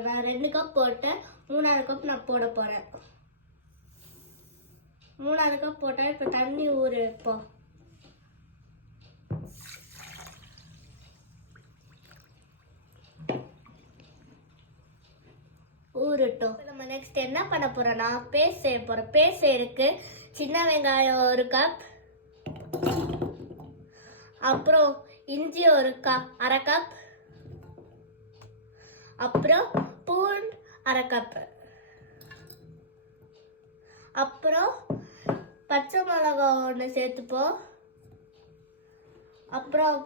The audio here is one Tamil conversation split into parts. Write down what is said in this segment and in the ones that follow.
போகிறேன். நான் 2 கப் போட்டேன். 3வது கப் நான் போட போகிறேன். 3வது கப் போட்டால் இப்போ தண்ணி வைப்போம். ஊறட்டும். நம்ம நெக்ஸ்ட் என்ன பண்ண போறோம்னா பேஸ்ட் செய்ய போறோம். பேஸ்ட் செய்யறதுக்கு சின்ன வெங்காயம் 1 கப், அப்புறம் இஞ்சி 1/2 கப், அப்புறம் பூண்டு 1/2 கப், அப்புறம் பச்சை மிளகாய் 1 சேர்த்துப்போம், அப்புறம்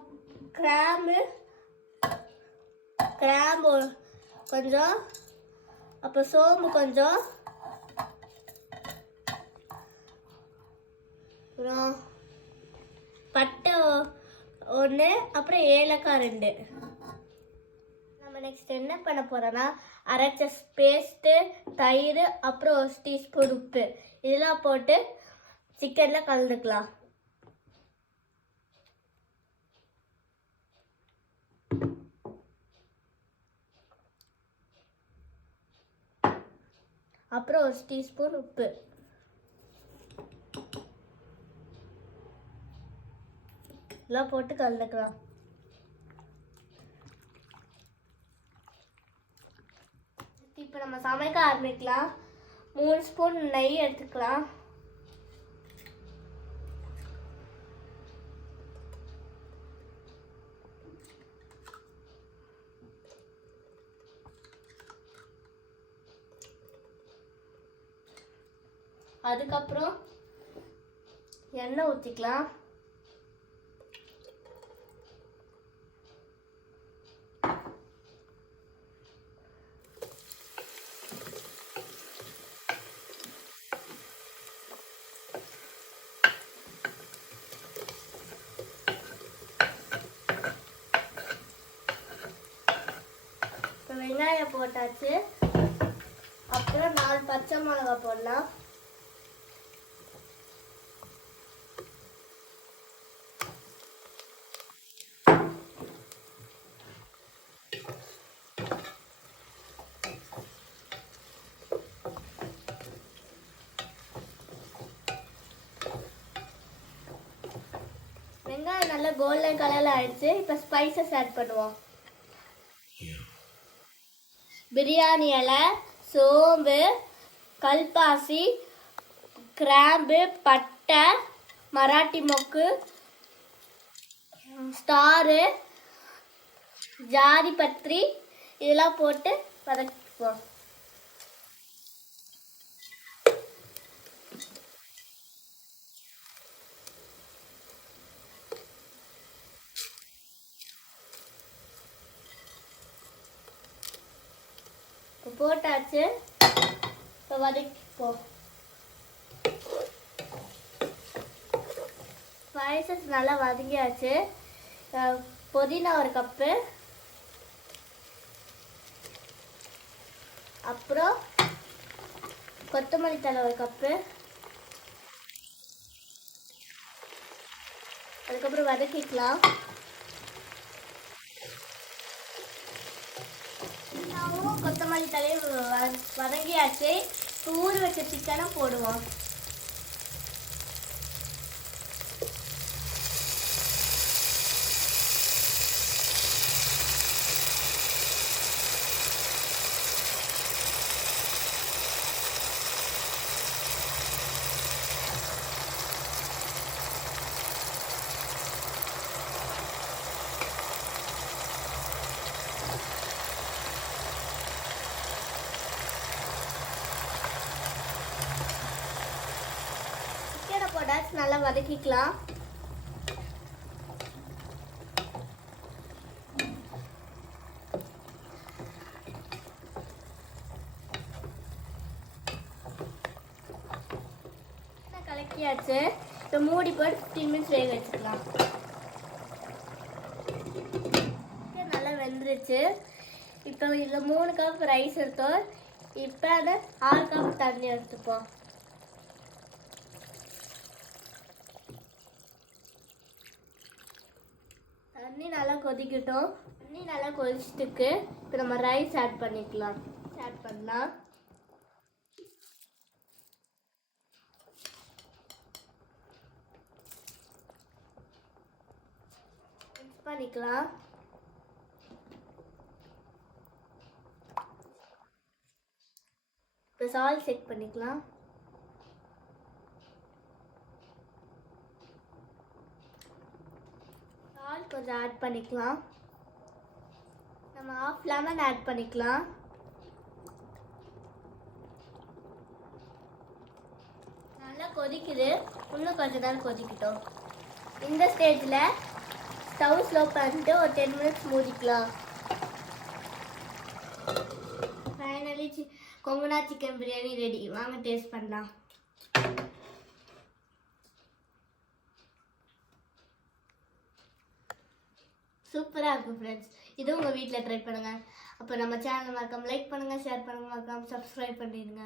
கிராம்பு கொஞ்சம், அப்புறம் சோம்பு கொஞ்சம், அப்புறம் பட்டை 1, அப்புறம் ஏலக்காய் 2. நம்ம நெக்ஸ்ட் என்ன பண்ண போறோம்னா அரைச்ச பேஸ்ட்டு, தயிர், அப்புறம் 1 டீஸ்பூன் உப்பு இதெல்லாம் போட்டு சிக்கன்ல கலந்துக்கலாம். அப்புறம் 1 டீஸ்பூன் உப்பு. எல்லாம் போட்டு கலந்துக்கலாம். இப்போ நம்ம சமைக்க ஆரம்பிக்கலாம். 3 ஸ்பூன் நெய் எடுத்துக்கலாம். அதுக்கப்புறம் எண்ணெய் ஊற்றிக்கலாம். இப்போ வெங்காயம் போட்டாச்சு. அப்புறம் 4 பச்சை மிளகாய் போடலாம். வெங்காயம் நல்லா கோல்டன் கலர்ல ஆயிடுச்சு. இப்போ ஸ்பைசஸ் ஆட் பண்ணுவோம். பிரியாணி இலை, சோம்பு, கல்பாசி, கிராம்பு, பட்டை, மராட்டி மொக்கு, ஸ்டாரு, ஜாதி பத்திரி இதெல்லாம் போட்டு வதக்குவோம். போட்டாச்சு. இப்போ வதக்கிப்போம். ஸ்பைசஸ் நல்லா வதங்கியாச்சு. புதினா 1 கப்பு, அப்புறம் கொத்தமல்லி தழை 1 கப்பு, அதுக்கப்புறம் வதக்கிக்கலாம். கொத்தமல்லி தலையை வதங்கியாச்சு. ஊற வச்ச சிக்கனை போடுவோம். போட்டாச்சு. நல்லா வதக்கிக்கலாம். கலக்கியாச்சு. இப்போ மூடி போட்டு 15 மினிட்ஸ் வேக வச்சுக்கலாம். நல்லா வெந்துருச்சு. இப்போ இதில் 3 கப் ரைஸ் எடுத்தோம். இப்போ அதை 6 கப் தண்ணி எடுத்துப்போம். தண்ணி நல்லா கொதிக்கட்டும். தண்ணி நல்லா கொதிச்சிட்டுக்கு இப்போ நம்ம ரைஸ் ஆட் பண்ணிக்கலாம். ஆட் பண்ணலாம். மிக்ஸ் பண்ணிக்கலாம். இப்போ சால்ட் செக் பண்ணிக்கலாம். சால்ட் கொஞ்சம் ஆட் பண்ணிக்கலாம். நம்ம ஆஃப் லெமன் ஆட் பண்ணிக்கலாம். நல்லா கொதிக்குது. இன்னும் கொஞ்ச நேரம் கொதிக்கிட்டோம். இந்த ஸ்டேஜில் ஸ்டவ் ஸ்லோ பண்ணிட்டு ஒரு 10 மினிட்ஸ் மூடிக்கலாம். ஃபைனலி கொங்குனா சிக்கன் பிரியாணி ரெடி. வாங்க டேஸ்ட் பண்ணலாம். சூப்பராக இருக்கும் ஃப்ரெண்ட்ஸ். இதுவும் உங்கள் வீட்டில் ட்ரை பண்ணுங்கள். அப்போ நம்ம சேனலை மறக்காம லைக் பண்ணுங்கள், ஷேர் பண்ணுங்கள், மறக்காம சப்ஸ்கிரைப் பண்ணிடுங்க.